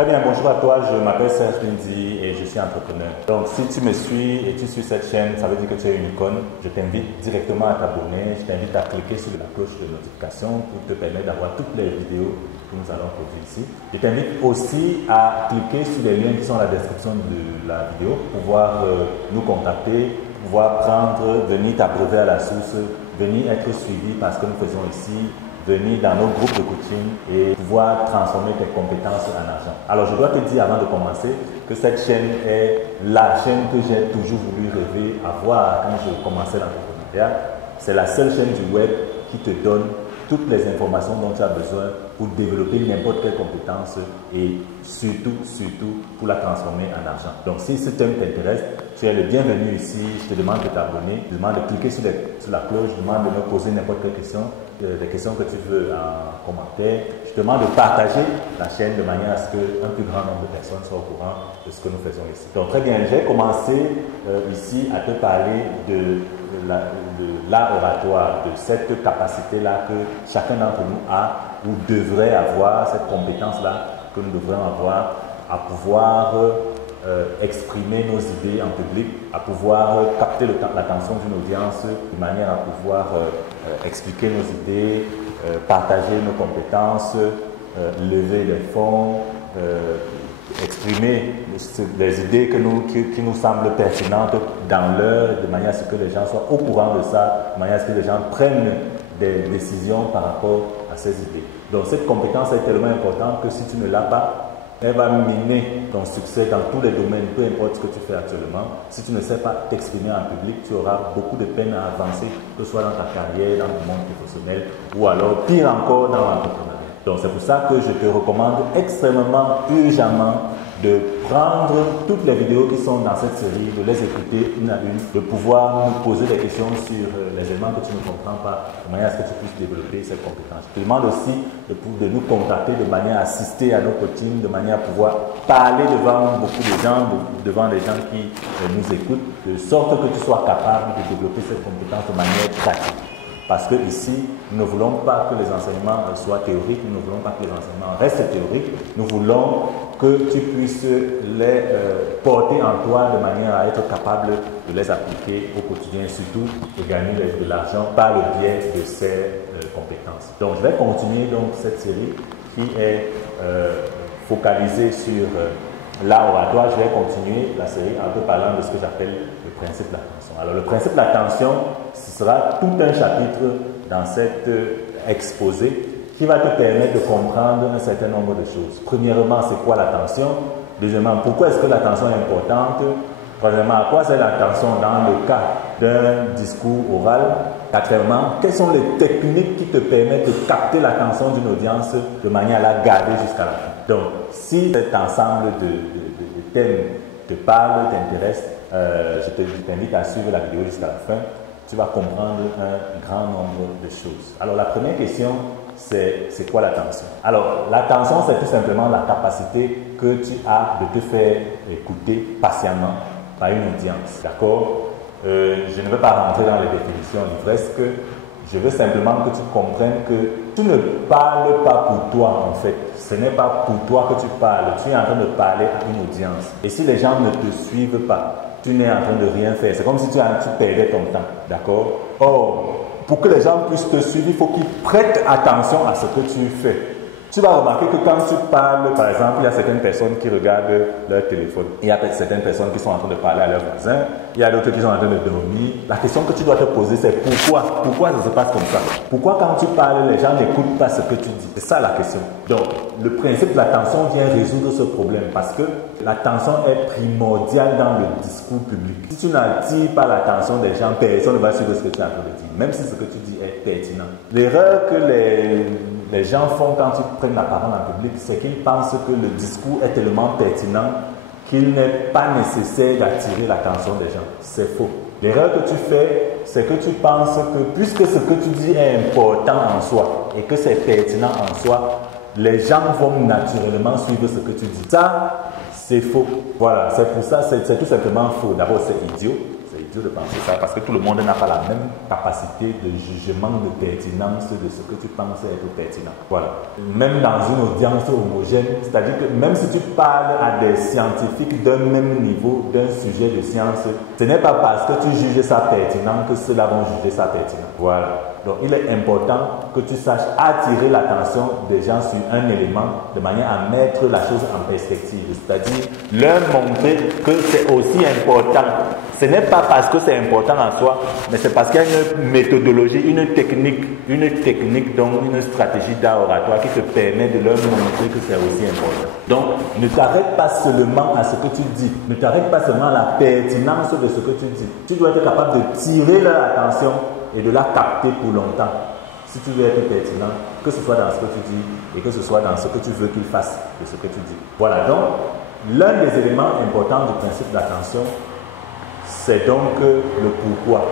Très bien, bonjour à toi, je m'appelle Serge Lindy et je suis entrepreneur. Donc si tu me suis et tu suis cette chaîne, ça veut dire que tu es une icône. Je t'invite directement à t'abonner, je t'invite à cliquer sur la cloche de notification pour te permettre d'avoir toutes les vidéos que nous allons produire ici. Je t'invite aussi à cliquer sur les liens qui sont dans la description de la vidéo pour pouvoir nous contacter, pouvoir venir t'abreuver à la source, venir être suivi parce que nous faisons ici, venir dans nos groupes de coaching et pouvoir transformer tes compétences en argent. Alors, je dois te dire avant de commencer que cette chaîne est la chaîne que j'ai toujours voulu rêver avoir quand je commençais l'entrepreneuriat. C'est la seule chaîne du web qui te donne toutes les informations dont tu as besoin pour développer n'importe quelle compétence et surtout pour la transformer en argent. Donc, si ce thème t'intéresse, tu es le bienvenu ici. Je te demande de t'abonner, je te demande de cliquer sur la cloche, je te demande de me poser n'importe quelle question, des questions que tu veux en commentaire. Je te demande de partager la chaîne de manière à ce qu'un plus grand nombre de personnes soient au courant de ce que nous faisons ici. Donc, très bien, j'ai commencé ici à te parler de l'art oratoire, de cette capacité-là que chacun d'entre nous a ou devrait avoir, cette compétence-là que nous devrions avoir à pouvoir exprimer nos idées en public, à pouvoir capter l'attention d'une audience de manière à pouvoir expliquer nos idées, partager nos compétences, lever les fonds, exprimer les idées qui nous semblent pertinentes dans l'heure, de manière à ce que les gens soient au courant de ça, de manière à ce que les gens prennent des décisions par rapport à ces idées. Donc cette compétence est tellement importante que si tu ne l'as pas, elle va miner ton succès dans tous les domaines, peu importe ce que tu fais actuellement. Si tu ne sais pas t'exprimer en public, tu auras beaucoup de peine à avancer, que ce soit dans ta carrière, dans le monde professionnel ou alors pire encore dans l'entrepreneuriat. Donc c'est pour ça que je te recommande extrêmement, urgemment de prendre toutes les vidéos qui sont dans cette série, de les écouter une à une, de pouvoir nous poser des questions sur les éléments que tu ne comprends pas, de manière à ce que tu puisses développer cette compétence. Je te demande aussi de nous contacter de manière à assister à nos coachings, de manière à pouvoir parler devant beaucoup de gens, devant les gens qui nous écoutent, de sorte que tu sois capable de développer cette compétence de manière pratique. Parce que ici, nous ne voulons pas que les enseignements soient théoriques, nous ne voulons pas que les enseignements restent théoriques, nous voulons que tu puisses les porter en toi de manière à être capable de les appliquer au quotidien, surtout de gagner de l'argent par le biais de ces compétences. Donc, je vais continuer donc cette série qui est focalisée sur l'art oratoire. Je vais continuer la série en te parlant de ce que j'appelle le principe de l'attention. Alors, le principe de l'attention, ce sera tout un chapitre dans cet exposé qui va te permettre de comprendre un certain nombre de choses. Premièrement, c'est quoi l'attention? Deuxièmement, pourquoi est-ce que l'attention est importante? Troisièmement, à quoi c'est l'attention dans le cas d'un discours oral? Quatrièmement, quelles sont les techniques qui te permettent de capter l'attention d'une audience de manière à la garder jusqu'à la fin? Donc, si cet ensemble de thèmes te parle, t'intéresse, je t'invite à suivre la vidéo jusqu'à la fin. Tu vas comprendre un grand nombre de choses. Alors, la première question, c'est quoi l'attention? Alors, l'attention, c'est tout simplement la capacité que tu as de te faire écouter patiemment par une audience. D'accord? Je ne vais pas rentrer dans les définitions livresques. Je veux simplement que tu comprennes que tu ne parles pas pour toi, en fait. Ce n'est pas pour toi que tu parles. Tu es en train de parler à une audience. Et si les gens ne te suivent pas, tu n'es en train de rien faire. C'est comme si tu perdais ton temps. D'accord? Or, pour que les gens puissent te suivre, il faut qu'ils prêtent attention à ce que tu fais. Tu vas remarquer que quand tu parles, par exemple, il y a certaines personnes qui regardent leur téléphone. Il y a certaines personnes qui sont en train de parler à leurs voisins. Il y a d'autres qui sont en train de dormir. La question que tu dois te poser, c'est pourquoi? Pourquoi ça se passe comme ça? Pourquoi quand tu parles, les gens n'écoutent pas ce que tu dis? C'est ça la question. Donc, le principe de l'attention vient résoudre ce problème parce que l'attention est primordiale dans le discours public. Si tu n'attires pas l'attention des gens, personne ne va suivre ce que tu es en train de dire, même si ce que tu dis est pertinent. L'erreur que les gens font quand ils prennent la parole en public, c'est qu'ils pensent que le discours est tellement pertinent qu'il n'est pas nécessaire d'attirer l'attention des gens. C'est faux. L'erreur que tu fais, c'est que tu penses que puisque ce que tu dis est important en soi et que c'est pertinent en soi, les gens vont naturellement suivre ce que tu dis. Ça, c'est faux. Voilà, c'est pour ça, c'est tout simplement faux. D'abord, c'est idiot. C'est dur de penser ça parce que tout le monde n'a pas la même capacité de jugement, de pertinence de ce que tu penses être pertinent. Voilà. Même dans une audience homogène, c'est-à-dire que même si tu parles à des scientifiques d'un même niveau, d'un sujet de science, ce n'est pas parce que tu juges ça pertinent que ceux-là vont juger ça pertinent. Voilà. Donc, il est important que tu saches attirer l'attention des gens sur un élément de manière à mettre la chose en perspective. C'est-à-dire, leur montrer que c'est aussi important. Ce n'est pas parce que c'est important en soi, mais c'est parce qu'il y a une méthodologie, une technique, donc une stratégie d'art oratoire qui te permet de leur montrer que c'est aussi important. Donc, ne t'arrête pas seulement à ce que tu dis. Ne t'arrête pas seulement à la pertinence de ce que tu dis. Tu dois être capable de tirer leur attention et de la capter pour longtemps. Si tu veux être pertinent, que ce soit dans ce que tu dis et que ce soit dans ce que tu veux qu'ils fassent de ce que tu dis. Voilà, donc, l'un des éléments importants du principe d'attention, c'est donc le pourquoi.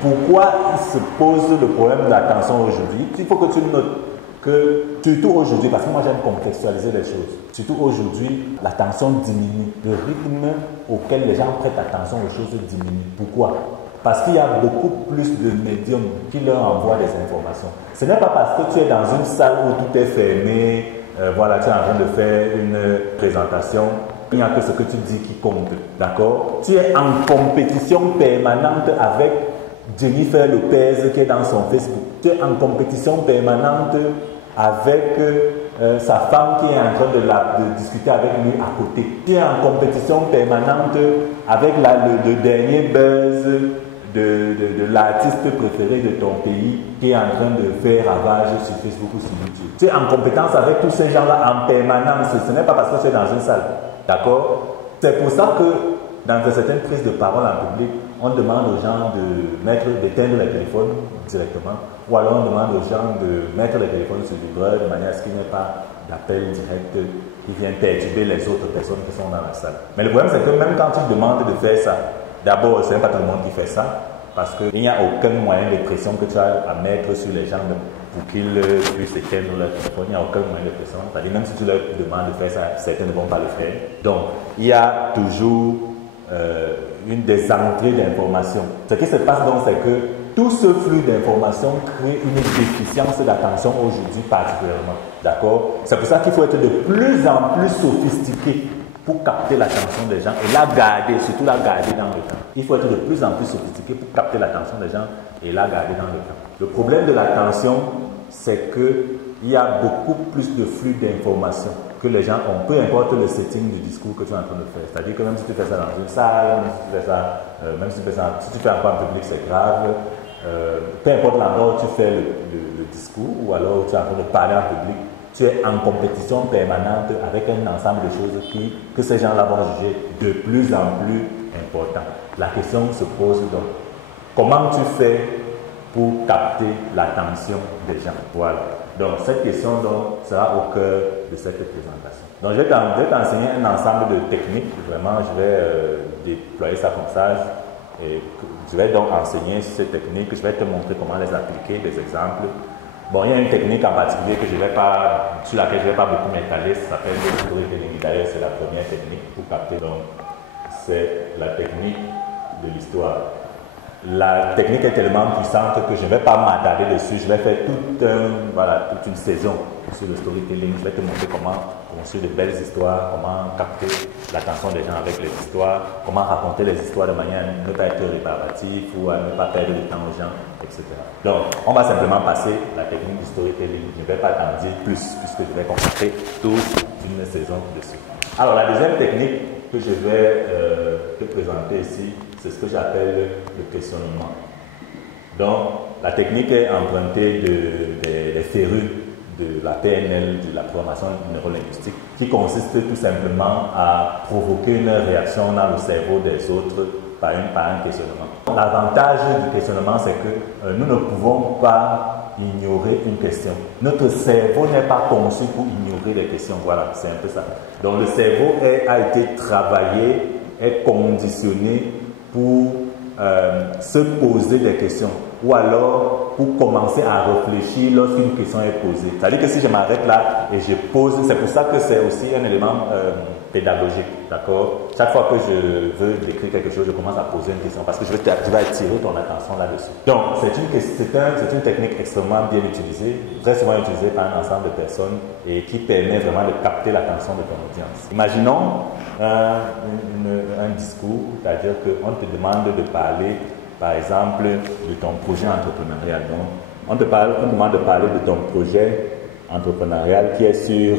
Pourquoi il se pose le problème de l'attention aujourd'hui? Il faut que tu notes que, surtout aujourd'hui, parce que moi j'aime contextualiser les choses, surtout aujourd'hui, l'attention diminue. Le rythme auquel les gens prêtent attention aux choses diminue. Pourquoi? Parce qu'il y a beaucoup plus de médiums qui leur envoient des informations. Ce n'est pas parce que tu es dans une salle où tout est fermé, voilà, tu es en train de faire une présentation, il n'y a que ce que tu dis qui compte, d'accord? Tu es en compétition permanente avec Jennifer Lopez qui est dans son Facebook. Tu es en compétition permanente avec sa femme qui est en train de discuter avec lui à côté. Tu es en compétition permanente avec le dernier buzz de l'artiste préféré de ton pays qui est en train de faire ravage sur Facebook ou sur YouTube. Tu es en compétence avec tous ces gens-là en permanence. Ce n'est pas parce que tu es dans une salle. D'accord? C'est pour ça que dans certaines prises de parole en public, on demande aux gens d'éteindre les téléphones directement, ou alors on demande aux gens de mettre les téléphones sur vibreur de manière à ce qu'il n'y ait pas d'appel direct qui vient perturber les autres personnes qui sont dans la salle. Mais le problème, c'est que même quand tu demandes de faire ça, d'abord, ce n'est pas tout le monde qui fait ça, parce qu'il n'y a aucun moyen de pression que tu as à mettre sur les gens pour qu'ils puissent éteindre leur téléphone. Il n'y a aucun moyen de pression. C'est-à-dire, même si tu leur demandes de faire ça, certains ne vont pas le faire. Donc, il y a toujours une des entrées d'informations. Ce qui se passe donc, c'est que tout ce flux d'informations crée une déficience d'attention aujourd'hui particulièrement. D'accord? C'est pour ça qu'il faut être de plus en plus sophistiqué pour capter l'attention des gens et la garder, surtout la garder dans le temps. Il faut être de plus en plus sophistiqué pour capter l'attention des gens et la garder dans le temps. Le problème de l'attention, c'est qu'il y a beaucoup plus de flux d'informations que les gens ont, peu importe le setting du discours que tu es en train de faire. C'est-à-dire que même si tu fais ça dans une salle, même si tu fais ça, si tu fais encore en public, c'est grave. Peu importe l'endroit où tu fais le discours ou alors tu es en train de parler en public, tu es en compétition permanente avec un ensemble de choses que ces gens-là vont juger de plus en plus important. La question se pose donc, comment tu fais pour capter l'attention des gens? Voilà. Donc, cette question donc, sera au cœur de cette présentation. Donc, je vais t'enseigner un ensemble de techniques. Vraiment, je vais déployer ça comme ça. Et je vais donc enseigner ces techniques. Je vais te montrer comment les appliquer, des exemples. Bon, il y a une technique en particulier sur laquelle je ne vais pas beaucoup m'étaler. Ça s'appelle le storytelling. D'ailleurs, c'est la première technique pour capter. Donc, c'est la technique de l'histoire. La technique est tellement puissante que je ne vais pas m'attarder dessus. Je vais faire toute une saison sur le storytelling. Je vais te montrer comment construire de belles histoires, comment capter l'attention des gens avec les histoires, comment raconter les histoires de manière à ne pas être rébarbatif ou à ne pas perdre du temps aux gens, etc. Donc, on va simplement passer la technique du storytelling. Je ne vais pas t'en dire plus puisque je vais consacrer toute une saison dessus. Alors, la deuxième technique que je vais te présenter ici, c'est ce que j'appelle le questionnement. Donc, la technique est empruntée des férus de la PNL, de la programmation neurolinguistique, qui consiste tout simplement à provoquer une réaction dans le cerveau des autres par un questionnement. L'avantage du questionnement, c'est que nous ne pouvons pas ignorer une question. Notre cerveau n'est pas conçu pour ignorer les questions. Voilà, c'est un peu ça. Donc, le cerveau a été travaillé, est conditionné pour se poser des questions ou alors pour commencer à réfléchir lorsqu'une question est posée. C'est-à-dire que si je m'arrête là et je pose, c'est pour ça que c'est aussi un élément pédagogique, d'accord? chaque fois que je veux décrire quelque chose, je commence à poser une question parce que je vais attirer ton attention là-dessus. Donc, c'est une technique extrêmement bien utilisée, très souvent utilisée par un ensemble de personnes et qui permet vraiment de capter l'attention de ton audience. Imaginons un discours, c'est-à-dire qu'on te demande de parler, par exemple, de ton projet entrepreneurial. Donc, on demande de parler de ton projet entrepreneurial qui est sur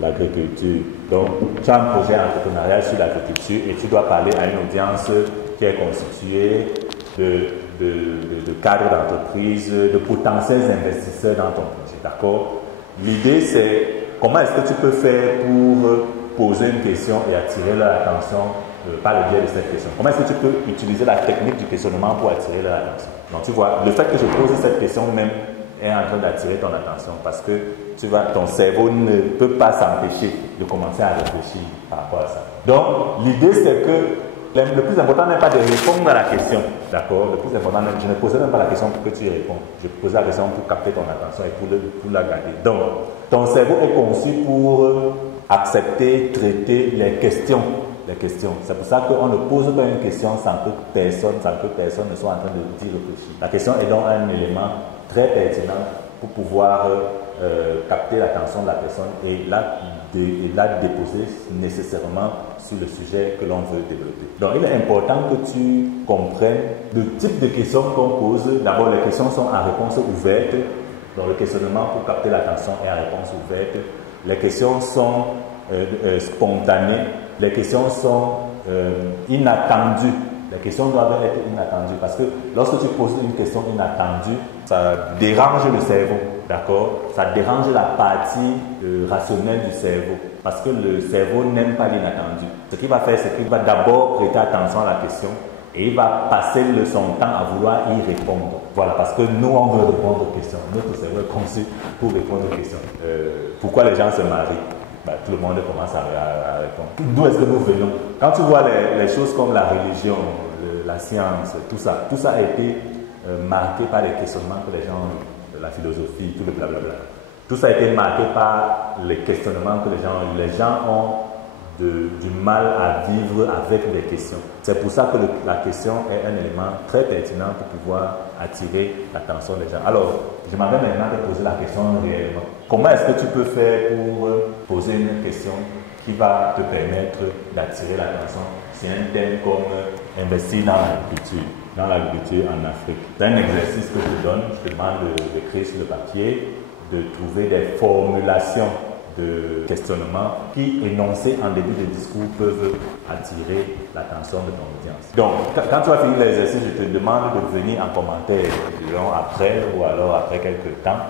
l'agriculture. Donc, tu as un projet entrepreneurial sur l'agriculture et tu dois parler à une audience qui est constituée de cadres d'entreprise, de potentiels investisseurs dans ton projet. D'accord? L'idée, c'est comment est-ce que tu peux faire pour poser une question et attirer leur attention par le biais de cette question. Comment est-ce que tu peux utiliser la technique du questionnement pour attirer leur attention? Donc, tu vois, le fait que je pose cette question même est en train d'attirer ton attention parce que ton cerveau ne peut pas s'empêcher de commencer à réfléchir par rapport à ça. Donc, l'idée, c'est que le plus important n'est pas de répondre à la question, d'accord? Le plus important, je ne posais même pas la question pour que tu y répondes. Je posais la question pour capter ton attention et pour la garder. Donc, ton cerveau est conçu pour accepter, traiter les questions. C'est pour ça qu'on ne pose pas une question sans que personne ne soit en train d'y réfléchir. La question est donc un élément très pertinent pour pouvoir capter l'attention de la personne et la déposer nécessairement sur le sujet que l'on veut développer. Donc, il est important que tu comprennes le type de questions qu'on pose. D'abord, les questions sont à réponse ouverte. Donc, le questionnement pour capter l'attention est à réponse ouverte. Les questions sont spontanées. Les questions sont inattendues. Les questions doivent être inattendues parce que lorsque tu poses une question inattendue, ça dérange le cerveau, d'accord? Ça dérange la partie rationnelle du cerveau parce que le cerveau n'aime pas l'inattendu. Ce qu'il va faire, c'est qu'il va d'abord prêter attention à la question et il va passer son temps à vouloir y répondre. Voilà, parce que nous, on veut répondre aux questions. Notre cerveau est conçu pour répondre aux questions. Pourquoi les gens se marient? Tout le monde commence à répondre. D'où est-ce que nous venons? Quand tu vois les choses comme la religion, la science, tout ça a été marqué par les questionnements que les gens ont, la philosophie, tout le blablabla. Tout ça a été marqué par les questionnements que les gens ont eu. Les gens ont du mal à vivre avec les questions. C'est pour ça que la question est un élément très pertinent pour pouvoir attirer l'attention des gens. Alors, je m'avais maintenant posé la question réellement. Comment est-ce que tu peux faire pour poser une question qui va te permettre d'attirer l'attention? C'est un thème comme investir dans l'agriculture en Afrique. C'est un exercice que je te donne. Je te demande d'écrire sur le papier, de trouver des formulations de questionnement qui, énoncés en début de discours, peuvent attirer l'attention de ton audience. Donc, quand tu as fini l'exercice, je te demande de venir en commentaire, disons après ou alors après quelques temps,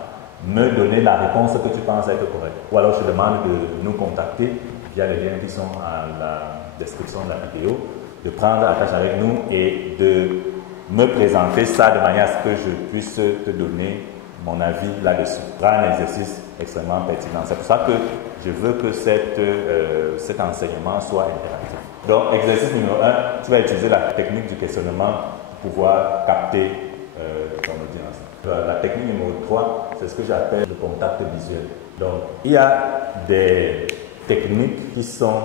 me donner la réponse que tu penses être correcte. Ou alors je te demande de nous contacter via les liens qui sont à la description de la vidéo, de prendre attache avec nous et de me présenter ça de manière à ce que je puisse te donner mon avis là-dessus. Ce sera un exercice extrêmement pertinent. C'est pour ça que je veux que cet enseignement soit interactif. Donc, exercice numéro 1, tu vas utiliser la technique du questionnement pour pouvoir capter ton audience. La technique numéro 3, c'est ce que j'appelle le contact visuel. Donc, il y a des techniques qui sont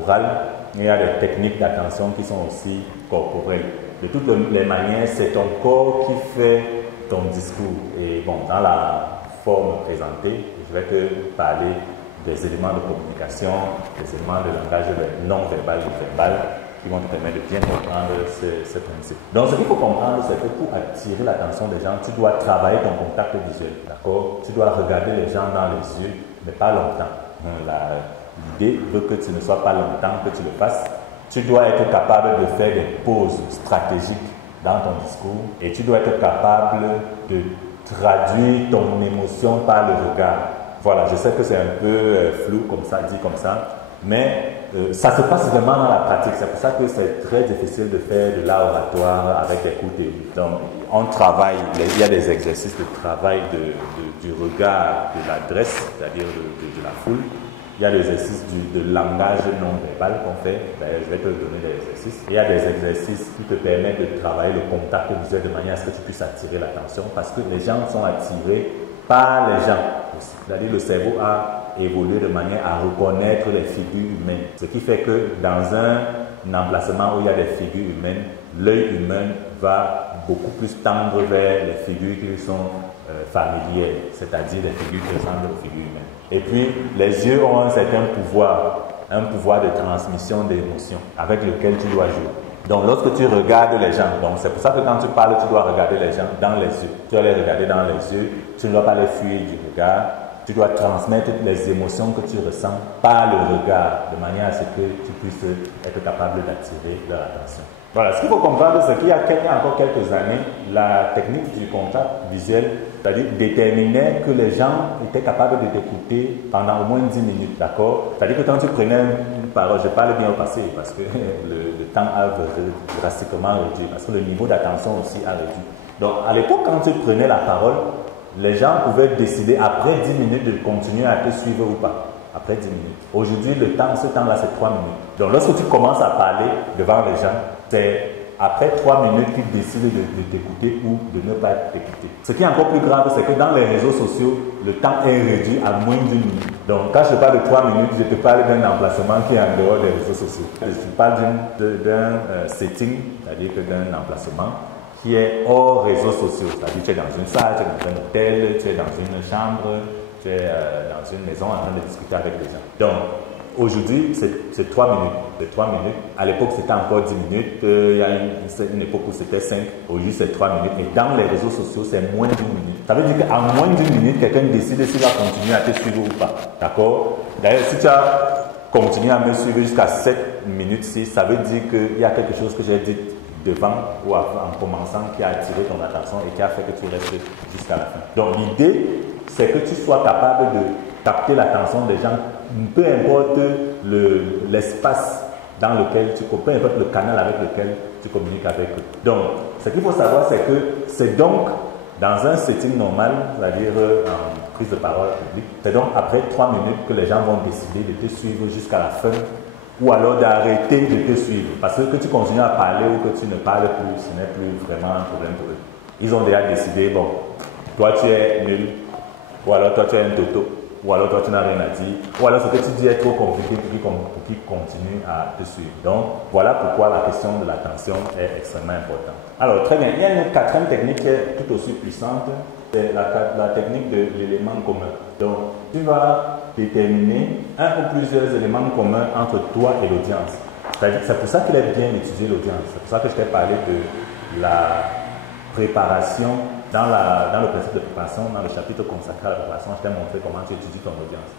orales, il y a des techniques d'attention qui sont aussi corporelles. De toutes les manières, c'est ton corps qui fait ton discours. Et bon, dans la forme présentée, je vais te parler des éléments de communication, des éléments de langage non verbal ou verbal qui vont te permettre de bien comprendre ce principe. Donc, ce qu'il faut comprendre, c'est que pour attirer l'attention des gens, tu dois travailler ton contact visuel, d'accord? Tu dois regarder les gens dans les yeux, mais pas longtemps. L'idée veut que tu ne sois pas longtemps, que tu le fasses. Tu dois être capable de faire des pauses stratégiques dans ton discours et tu dois être capable de traduire ton émotion par le regard. Voilà, je sais que c'est un peu flou comme ça, dit comme ça, mais ça se passe vraiment dans la pratique. C'est pour ça que c'est très difficile de faire de l'art oratoire avec des cours théoriques. Donc, on travaille, il y a des exercices de travail du regard, de l'adresse, c'est-à-dire de la foule. Il y a des exercices de langage non verbal qu'on fait. D'ailleurs, je vais te donner des exercices. Il y a des exercices qui te permettent de travailler le contact visuel de manière à ce que tu puisses attirer l'attention parce que les gens sont attirés par les gens. C'est-à-dire le cerveau a évolué de manière à reconnaître les figures humaines. Ce qui fait que dans un emplacement où il y a des figures humaines, l'œil humain va beaucoup plus tendre vers les figures qui sont familières, c'est-à-dire les figures qui ressemblent aux figures humaines. Et puis, les yeux ont un certain pouvoir de transmission d'émotions avec lequel tu dois jouer. Donc, lorsque tu regardes les gens, donc c'est pour ça que quand tu parles, tu dois regarder les gens dans les yeux. Tu dois les regarder dans les yeux, tu ne dois pas les fuir du regard. Tu dois transmettre les émotions que tu ressens par le regard, de manière à ce que tu puisses être capable d'attirer leur attention. Voilà, ce qu'il faut comprendre, c'est qu'il y a encore quelques années, la technique du contact visuel, c'est-à-dire déterminait que les gens étaient capables de t'écouter pendant au moins 10 minutes, d'accord? C'est-à-dire que quand tu prenais une parole, je parle bien au passé, parce que le temps a drastiquement réduit, parce que le niveau d'attention aussi a réduit. Donc, à l'époque, quand tu prenais la parole, les gens pouvaient décider après 10 minutes de continuer à te suivre ou pas. Après 10 minutes. Aujourd'hui, ce temps-là, c'est 3 minutes. Donc, lorsque tu commences à parler devant les gens, c'est après 3 minutes qu'ils décident de t'écouter ou de ne pas t'écouter. Ce qui est encore plus grave, c'est que dans les réseaux sociaux, le temps est réduit à moins d'1 minute. Donc, quand je parle de 3 minutes, je te parle d'un emplacement qui est en dehors des réseaux sociaux. Je parle d'un setting, c'est-à-dire que d'un emplacement qui est hors réseaux sociaux. C'est-à-dire que tu es dans une salle, tu es dans un hôtel, tu es dans une chambre, tu es dans une maison en train de discuter avec des gens. Donc, aujourd'hui, c'est 3 minutes. C'est 3 minutes. À l'époque, c'était encore 10 minutes. Il y a une époque où c'était 5. Aujourd'hui, c'est 3 minutes. Et dans les réseaux sociaux, c'est moins d'1 minute. Ça veut dire qu'en moins d'1 minute, quelqu'un décide s'il va continuer à te suivre ou pas. D'accord? D'ailleurs, si tu as continué à me suivre jusqu'à 7 minutes, ça veut dire qu'il y a quelque chose que j'ai dit devant ou en commençant qui a attiré ton attention et qui a fait que tu restes jusqu'à la fin. Donc, l'idée, c'est que tu sois capable de capter l'attention des gens, peu importe l'espace dans lequel peu importe le canal avec lequel tu communiques avec eux. Donc, ce qu'il faut savoir, c'est que c'est donc dans un setting normal, c'est-à-dire en prise de parole publique, c'est donc après 3 minutes que les gens vont décider de te suivre jusqu'à la fin ou alors d'arrêter de te suivre. Parce que tu continues à parler ou que tu ne parles plus, ce n'est plus vraiment un problème pour eux. Ils ont déjà décidé, bon, toi tu es nul, ou alors toi tu es un toto, ou alors toi tu n'as rien à dire, ou alors ce que tu dis est trop compliqué pour qu'ils continuent à te suivre. Donc, voilà pourquoi la question de l'attention est extrêmement importante. Alors, très bien, il y a une quatrième technique qui est tout aussi puissante, c'est la technique de l'élément commun. Donc, tu vas déterminer un ou plusieurs éléments communs entre toi et l'audience. C'est pour ça qu'il est bien d'étudier l'audience. C'est pour ça que je t'ai parlé de la préparation. Dans le principe de préparation, dans le chapitre consacré à la préparation, je t'ai montré comment tu étudies ton audience.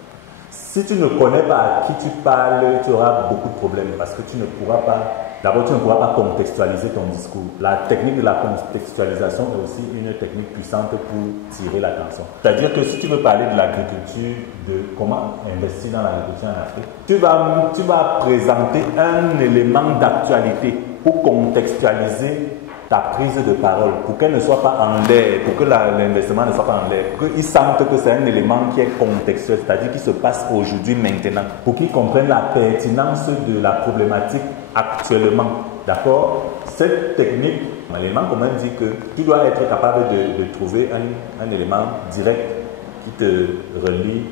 Si tu ne connais pas à qui tu parles, tu auras beaucoup de problèmes parce que tu ne pourras pas contextualiser ton discours. La technique de la contextualisation est aussi une technique puissante pour tirer l'attention. C'est-à-dire que si tu veux parler de l'agriculture, de comment investir dans l'agriculture en Afrique, tu vas présenter un élément d'actualité pour contextualiser ta prise de parole, pour qu'elle ne soit pas en l'air, pour que l'investissement ne soit pas en l'air, pour qu'ils sentent que c'est un élément qui est contextuel, c'est-à-dire qui se passe aujourd'hui, maintenant, pour qu'ils comprennent la pertinence de la problématique actuellement. D'accord? Cette technique, l'élément commun dit que tu dois être capable de trouver un élément direct qui te relie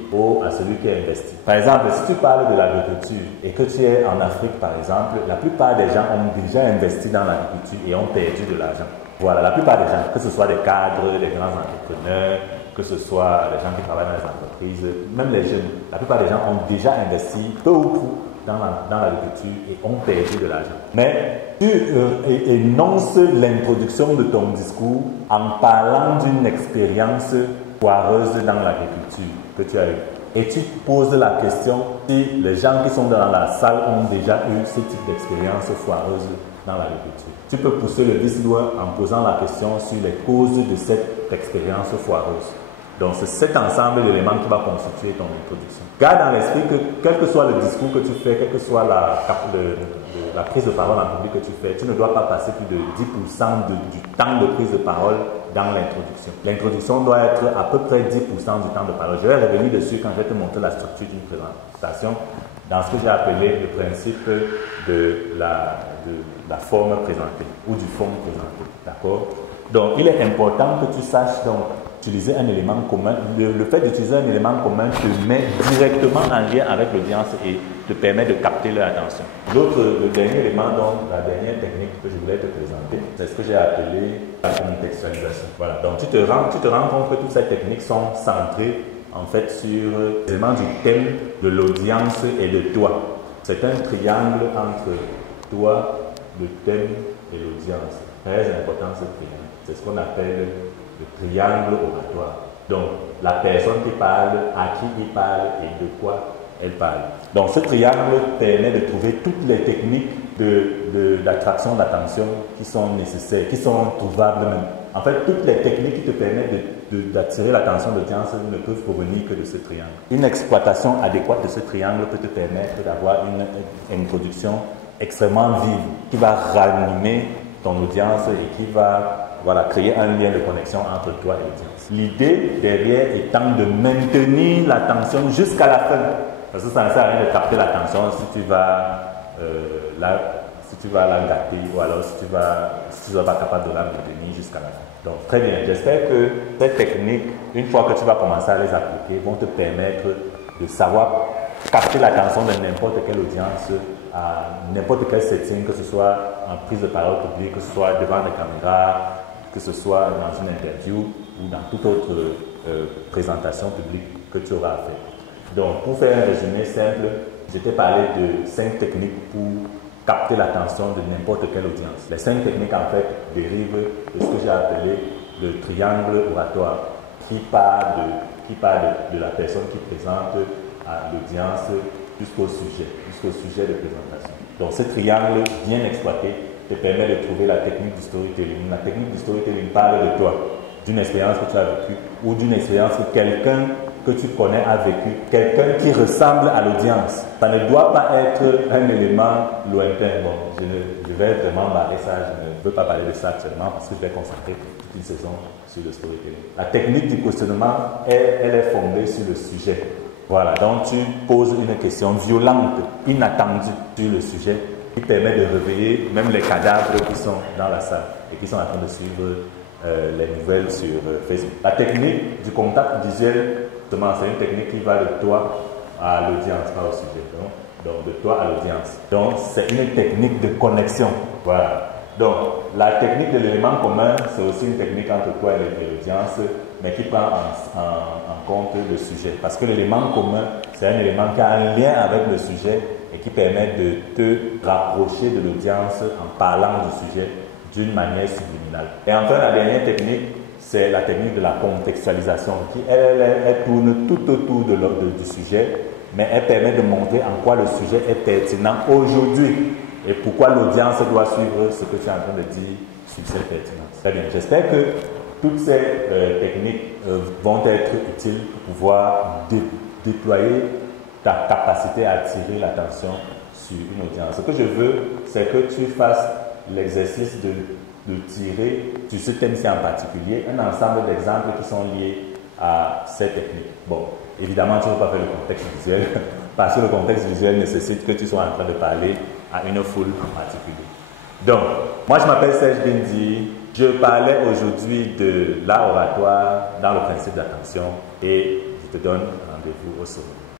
à celui qui est investi. Par exemple, si tu parles de l'agriculture et que tu es en Afrique, par exemple, la plupart des gens ont déjà investi dans l'agriculture et ont perdu de l'argent. Voilà, la plupart des gens, que ce soit des cadres, des grands entrepreneurs, que ce soit des gens qui travaillent dans les entreprises, même les jeunes, la plupart des gens ont déjà investi peu ou prou dans l'agriculture et ont perdu de l'argent. Mais tu énonces l'introduction de ton discours en parlant d'une expérience foireuse dans l'agriculture que tu as eu. Et tu poses la question si les gens qui sont dans la salle ont déjà eu ce type d'expérience foireuse dans l'agriculture. Tu peux pousser le discours en posant la question sur les causes de cette expérience foireuse. Donc, c'est cet ensemble d'éléments qui va constituer ton introduction. Garde dans l'esprit que quel que soit le discours que tu fais, quelle que soit la prise de parole en public que tu fais, tu ne dois pas passer plus de 10% du temps de prise de parole dans l'introduction. L'introduction doit être à peu près 10% du temps de parole. Je vais revenir dessus quand je vais te montrer la structure d'une présentation dans ce que j'ai appelé le principe de la forme présentée ou du fond présenté. D'accord? Donc, il est important que tu saches, donc, d'utiliser un élément commun, le fait d'utiliser un élément commun te met directement en lien avec l'audience et te permet de capter leur attention. Le dernier élément, donc la dernière technique que je voulais te présenter, c'est ce que j'ai appelé la contextualisation. Voilà, donc tu te rends compte que toutes ces techniques sont centrées en fait sur les éléments du thème, de l'audience et de toi. C'est un triangle entre toi, le thème et l'audience. Très important ce triangle. C'est ce qu'on appelle le triangle oratoire. Donc, la personne qui parle, à qui il parle et de quoi elle parle. Donc, ce triangle permet de trouver toutes les techniques d'attraction d'attention qui sont nécessaires, qui sont trouvables même. En fait, toutes les techniques qui te permettent d'attirer l'attention de l'audience ne peuvent provenir que de ce triangle. Une exploitation adéquate de ce triangle peut te permettre d'avoir une introduction extrêmement vive qui va ranimer ton audience et qui va créer un lien de connexion entre toi et l'audience. L'idée derrière étant de maintenir l'attention jusqu'à la fin. Parce que ça ne sert à rien de capter l'attention si tu vas la gâter ou alors si tu ne vas pas capable de la maintenir jusqu'à la fin. Donc très bien, j'espère que ces techniques, une fois que tu vas commencer à les appliquer, vont te permettre de savoir capter l'attention de n'importe quelle audience, à n'importe quel setting, que ce soit en prise de parole publique, que ce soit devant des caméras, que ce soit dans une interview ou dans toute autre présentation publique que tu auras à faire. Donc, pour faire un résumé simple, je t'ai parlé de 5 techniques pour capter l'attention de n'importe quelle audience. Les 5 techniques, en fait, dérivent de ce que j'ai appelé le triangle oratoire, qui part de la personne qui présente à l'audience jusqu'au sujet de présentation. Donc, ce triangle bien exploité te permet de trouver la technique du storytelling. La technique du storytelling parle de toi, d'une expérience que tu as vécue ou d'une expérience que quelqu'un que tu connais a vécu, quelqu'un qui ressemble à l'audience. Ça ne doit pas être un élément lointain. Bon, je vais vraiment barrer ça, je ne veux pas parler de ça actuellement parce que je vais concentrer toute une saison sur le storytelling. La technique du questionnement, elle est fondée sur le sujet. Voilà, donc tu poses une question violente, inattendue sur le sujet qui permet de réveiller même les cadavres qui sont dans la salle et qui sont en train de suivre les nouvelles sur Facebook. La technique du contact visuel, c'est une technique qui va de toi à l'audience, pas au sujet. Donc de toi à l'audience. Donc c'est une technique de connexion. Voilà. Donc la technique de l'élément commun, c'est aussi une technique entre toi et l'audience, mais qui prend en compte le sujet. Parce que l'élément commun, c'est un élément qui a un lien avec le sujet et qui permet de te rapprocher de l'audience en parlant du sujet d'une manière subliminale. Et enfin, la dernière technique, c'est la technique de la contextualisation qui, elle tourne tout autour du sujet, mais elle permet de montrer en quoi le sujet est pertinent aujourd'hui et pourquoi l'audience doit suivre ce que tu es en train de dire sur cette pertinence. Très bien, j'espère que toutes ces techniques vont être utiles pour pouvoir déployer ta capacité à attirer l'attention sur une audience. Ce que je veux, c'est que tu fasses l'exercice de tirer sur ce thème-ci en particulier un ensemble d'exemples qui sont liés à ces techniques. Bon, évidemment, tu ne peux pas faire le contexte visuel parce que le contexte visuel nécessite que tu sois en train de parler à une foule en particulier. Donc, moi je m'appelle Serge Bindi, je parlais aujourd'hui de l'art oratoire dans le principe d'attention et je te donne rendez-vous au sommet.